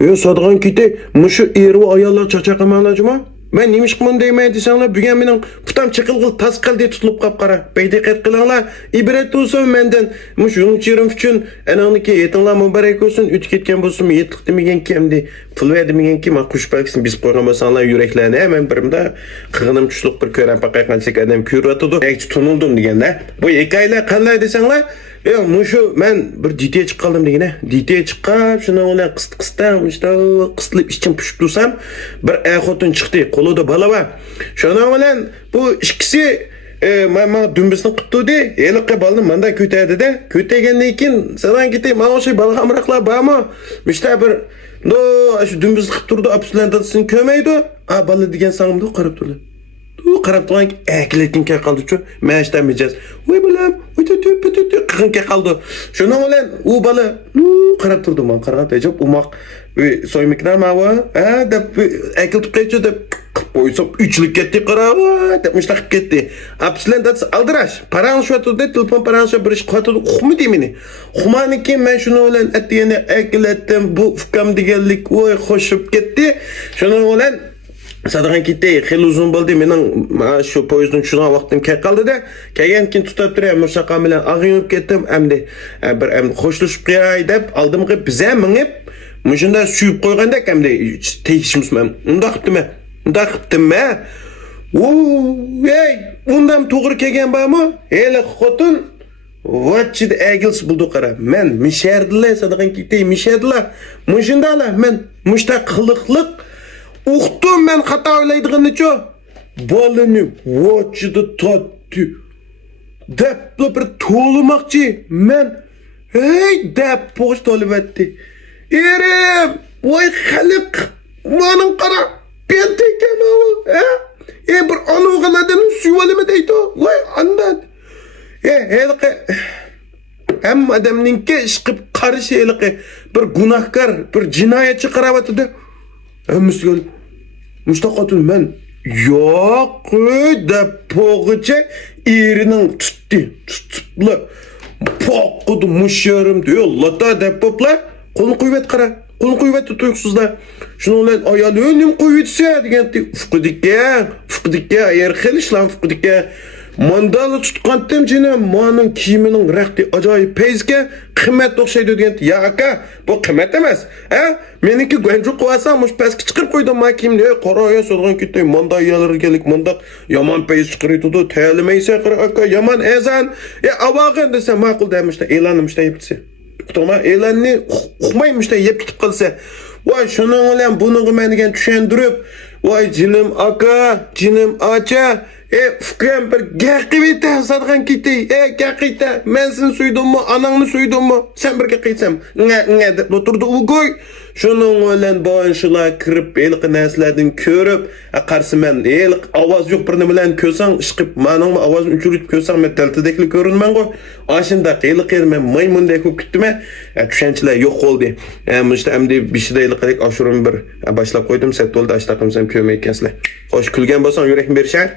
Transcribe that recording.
Sadıgan kiti, muşu eri ve ayarlar çaçaqamanlacıma. Ben neymiş kımın deymeye desenler, bügen benim putam çıkılgıl taskal diye tutulup kapkara. Beyde qet qılanglar, ibret olsun menden. Muş yolun çirim üçün, enanlıki yetinler mübarek olsun, üt ketken bolsun, yetlik demegen kimdi, pul ver demegen kim, kuş belkisin biz koyamasanlar yüreklerine hemen birimde kığınım çuşluk bir kören pakaykansek adam körü atıdı. Ekçi tunuldum degende. Bu hikayeler kanday desenler, ya muşu ben bir ditiye çıkalım degene. Ditiye çıkıp şuna ola kıstam işte kısılıp içim püşüp dursam bir ayakotun çıktı. Kolu da bala var. Şuna ola bu ikisi mama dümbüsünü kıttı de. Elikle balını manda köteydi de. Köteygenle ikin sadan gitti. Mama şey balık amraklar var mı? İşte bir no şu dümbüsünü kıttırdı. Apsülen dadısını kömeydi. A balı degen sağımda qarab durdu. Qarab turgan akiletkinga qoldi chu men ishtamaymiz. Voy bolam, qilganga qoldi. Shundan bilan u bola qarab turdi, men qarab ajab umoq so'ymikdan mava, deb akil tuqaychi deb qo'ysam uchlik ketdi qarab, deb mushtaqib ketdi. Apslan dat aldirash. Paran shu turdi, telefon paran shu bir ish qotdi. Uqmidi meni. Uqmaniki men shuni bilan atiyani akiletdim. Bu fikam deganlik voy xo'shib ketdi. Shundan bilan Sadıgan gitti, xeyli uzun bo'ldi. Mening shu poyezdning tushgan vaqtim qaldi-da. Kelgan keyin tutib turib, Mursaqam bilan ag'inib ketdim. Endi bir xo'shlashib qo'yay deb oldimga biza minib, shunda suyib qo'yganda endi tegishimiz men. Unda qilibdimi? Unda qilibdimi? Ey, undan to'g'ri kelgan bormi? Hali xotin Vatchid Eagles buldu qara. Men misherdilar, Sadıgan gitti, misherdilar. Shundalar men mushtaqillik uqtum men xato o'ylaydiganni chu. Bolani vochida totdi. Deb bir to'lmoqchi. Men hey deb post olib etdi. Erim, voy xalq, mening qara, pentekam ha? Bir anog'an adam suyolimi deydi. Voy andan. Helqi ham adamninki chiqib qarish helqi bir gunohkor, bir jinoyatchi qaravatdi. Müslüman Mustaqatun men yo'q deb po'g'icha erining tutdi. Po'qidi musharim diyor. Lata deb popla qo'lni qo'yib qara. Qo'lni qo'yib tuyuqsizlar. Shuni bilan ayoli o'nim qo'yitsa degandi. Fuqdikka yer xilishlan fuqdikka Mandala tutqandim jinim, mening kiyimining raqti ajoyib peyzga qimmat o'xshaydi degandi. Ya aka, bu qimmat emas. Meniki go'nju qo'yasam, mush pastga chiqib qo'ydim men kiyimni. Qoroya so'rgan ketdi, manda yalargalik, manda yomon peyz chiqirdi, tayyorlamaysa qara aka, yomon ezan. Avag'in desa ma'qul demişdi, e'lonimishda yeptisi. To'g'ri, e'lonni uqmaymışda yeb ketib qolsa. Voy, shuning bilan buni menga tushuntirib, voy jinim aka, jinim acha Fikrim bir gaqivita Sadıgan gitti. Gaqita, men seni suydummu, anangni suydummu? Sen bir gaqitsam, nga deb o'tirdi u go'y. Shuning bilan boyinchilar kirib, elqi narsalardan ko'rib, qarsi men elq ovoz yo'q bir nima bilan ko'rsang, chiqib, meningmi ovozimni o'chirib ko'rsang, men taltidakli ko'rinman go. Ashunda qiyliqir men maymundek ko'p kutdim. Tushunchalar yo'q bo'ldi. Mushta endi bishida elqilik oshurim bir boshlab qo'ydim, set bo'ldi, ashtaqimsam ko'may ekansilar. Xo'sh, kulgan bo'lsang, yurakni berishar.